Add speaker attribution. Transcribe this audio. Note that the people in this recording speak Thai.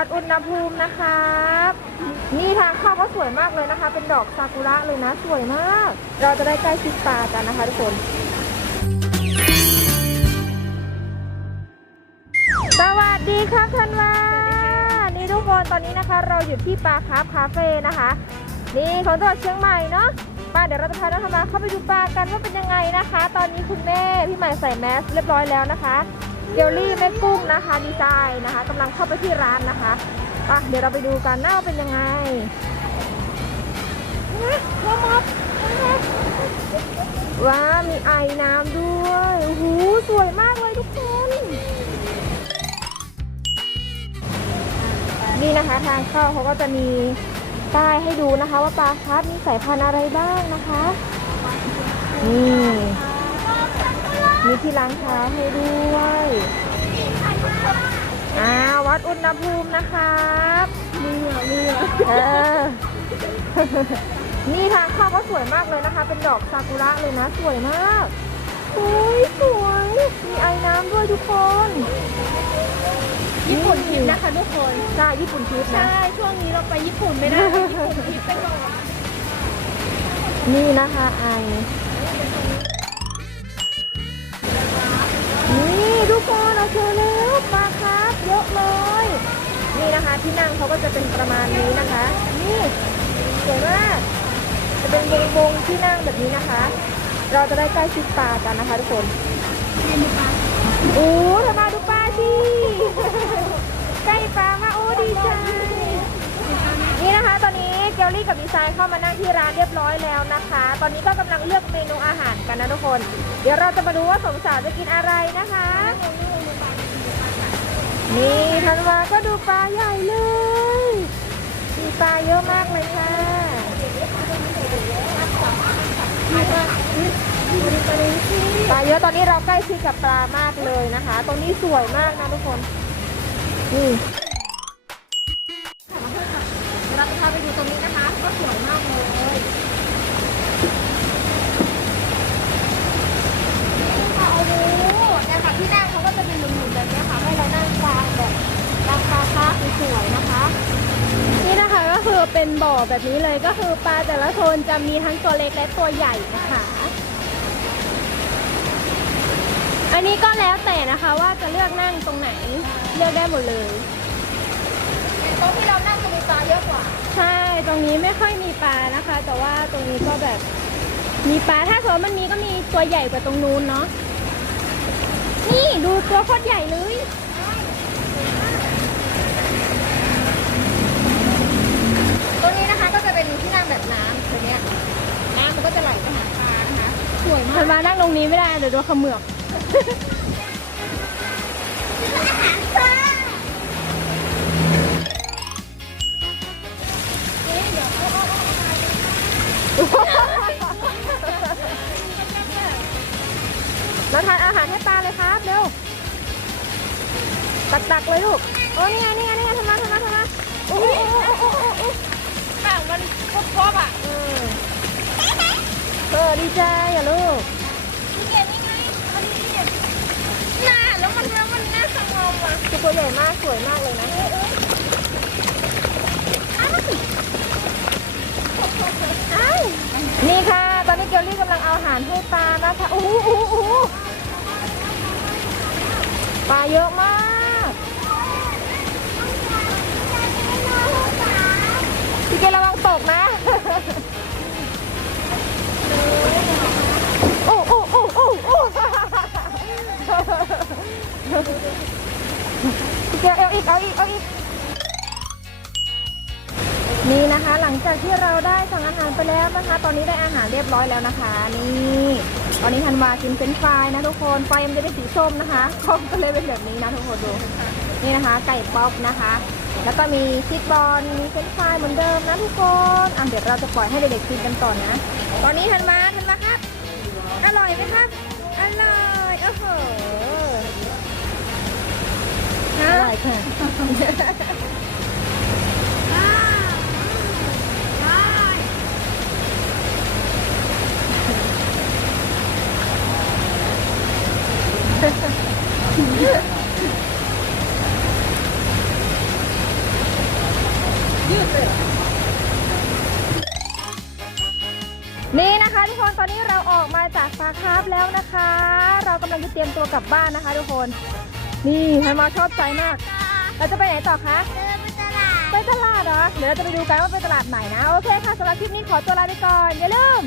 Speaker 1: วัดอุณหภูมินะครับนี่ทางเข้าก็สวยมากเลยนะคะ เป็นดอกซากุระเลยนะสวยมาก เราจะได้ใกล้ชิดปลากันนะคะทุกคนสวัสดีครับท่านว่านี่ทุกคนตอนนี้นะคะ เราอยู่ที่ปลาคาร์ฟคาเฟ่นะคะ นี่ของจังหวัดเชียงใหม่เนาะป้าเดี๋ยวเราจะพาน้องธรรมาเข้าไปดูปลากันว่าเป็นยังไงนะคะ ตอนนี้คุณแม่พี่ใหม่ใส่แมสเรียบร้อยแล้วนะคะ เกลลี่แม่กุ้งนะคะ ดีไซน์นะคะกำลังเข้าไปที่ร้านนะคะป่ะเดี๋ยวเราไปดูกันหน้าเป็นยังไงว้าวว้ามีไอน้ำด้วยโอ้โหสวยมากเลยทุกคนนี่นะคะทางเข้าเขาก็จะมีป้ายให้ดูนะคะ ว่าปลาคาร์ฟมีสายพันธุ์อะไรบ้างนะคะนี่ มีที่ล้างเท้าให้ด้วยอ่าวัดอุณหภูมินะครับมือมือเออนี่ทางเข้าก็สวยมากเลยนะคะ เป็นดอกซากุระเลยนะ สวยมากโอ้ยสวย มีไอ้น้ำด้วยทุกคน
Speaker 2: ญี่ปุ่นทิพย์นะคะทุกคน
Speaker 1: ใช่ญี่ปุ่นทิพย์นะ
Speaker 2: ใช่ช่วงนี้เราไปญี่ปุ่นไม่ได้ไปญี่ปุ่นทิพย์ไปก่อน
Speaker 1: นี่นะคะไอ นะคะที่นั่งเขาก็จะเป็นประมาณนี้นะคะนี่สวยมากจะเป็นวงวงๆที่นั่งแบบนี้นะคะ เราจะได้ใกล้ชิดปลากันนะคะทุกคนโอ้ทำไมาดูปลาสิใกล้ปลามากโอ้ดีใจนี่นะคะ ตอนนี้เกลลี่กับดีไซน์เข้ามานั่งที่ร้านเรียบร้อยแล้วนะคะ ตอนนี้ก็กำลังเลือกเมนูอาหารกันนะทุกคน เดี๋ยวเราจะมาดูว่าสงสารจะกินอะไรนะคะ นี่ธันวาก็ดูปลาใหญ่เลย มีปลาเยอะมากเลยค่ะปลาเยอะตอนนี้เราใกล้ชิดกับปลามากเลยนะคะ ตรงนี้สวยมากนะทุกคน นี่ เป็นบ่
Speaker 2: อแบบนี้เลยก็คือปลาแต่ละโซนจะมีทั้งตัวเล็กและตัวใหญ่นะคะอันนี้ก็แล้วแต่นะคะว่าจะเลือกนั่งตรงไหนเลือกได้หมดเลย
Speaker 1: โต๊ะที่เรานั่งจะมีปลาเยอะกว่า
Speaker 2: ใช่ตรงนี้ไม่ค่อยมีปลานะคะ แต่ว่าตรงนี้ก็แบบมีปลาถ้าสมมติมันมีก็มีตัวใหญ่กว่าตรงนู้นเนาะนี่ดูตัวโคตรใหญ่เลย
Speaker 1: ตรงนี้นะคะก็จะเป็นที่นั่ง แบบน้ำตัวเนี้ยน้ำมันก็จะไหลไปหาปลานะคะสวยมา
Speaker 2: ถั
Speaker 1: ก
Speaker 2: นมานั่งตรงนี้ไม่ได้เดี๋ยวโดนเขมือบ
Speaker 1: เราทานอาหารให้ปลาเลยครับ เร็ว ตักๆเลยลูก โอ้นี่ไงนี่ไงนี่ไงทำมาทำมาทำมาโอ้โหโอ้โหโอ้โหโอ้โห
Speaker 2: ปากมัน กรอบอะ
Speaker 1: เออเออดีใจอะลูก
Speaker 2: เห็นยังไงมันนี่น่าแล้วมันแล้วมันน่าสงบอะ
Speaker 1: คือตัวใหญ่มากสวยมากเลยนะอ้าวนี่ค่ะ ตอนนี้เกลลี่กำลังเอาอาหารให้ปลานะคะโอ้โหโอ้โหโอ้โหปลาเยอะมาก จากที่เราได้สั่งอาหารไปแล้วนะคะ ตอนนี้ได้อาหารเรียบร้อยแล้วนะคะ นี่ ตอนนี้ธันวากินเฟรนช์ฟรายนะทุกคนไฟมันจะเป็นสีส้มนะคะคอมก็เลยเป็นแบบนี้นะทุกคนดู นี่นะคะ ไก่ป๊อปนะคะ แล้วก็มีชีสบอลมีเฟรนช์ฟรายเหมือนเดิมนะทุกคนอะเดี๋ยวเราจะปล่อยให้เด็กๆกินกันก่อนนะ ตอนนี้ธันวาธันวาครับ อร่อยไหมครับ อร่อยโอ้โหอร่อยค่ะ ดเลยเหรอนี่นะคะทุกคนตอนนี้เราออกมาจากปลาคาร์ฟแล้วนะคะ เรากำลังจะเตรียมตัวกลับบ้านนะคะ ทุกคน นี่ธันวาชอบใจมาก เราจะไปไหนต่อคะ
Speaker 2: เดินไปตลาด
Speaker 1: ไปตลาดเหรอเดี๋ยวเราจะไปดูกันว่าไปตลาดไหนนะ โอเคค่ะสำหรับคลิปนี้ขอตัวลาไปก่อนอย่าลืม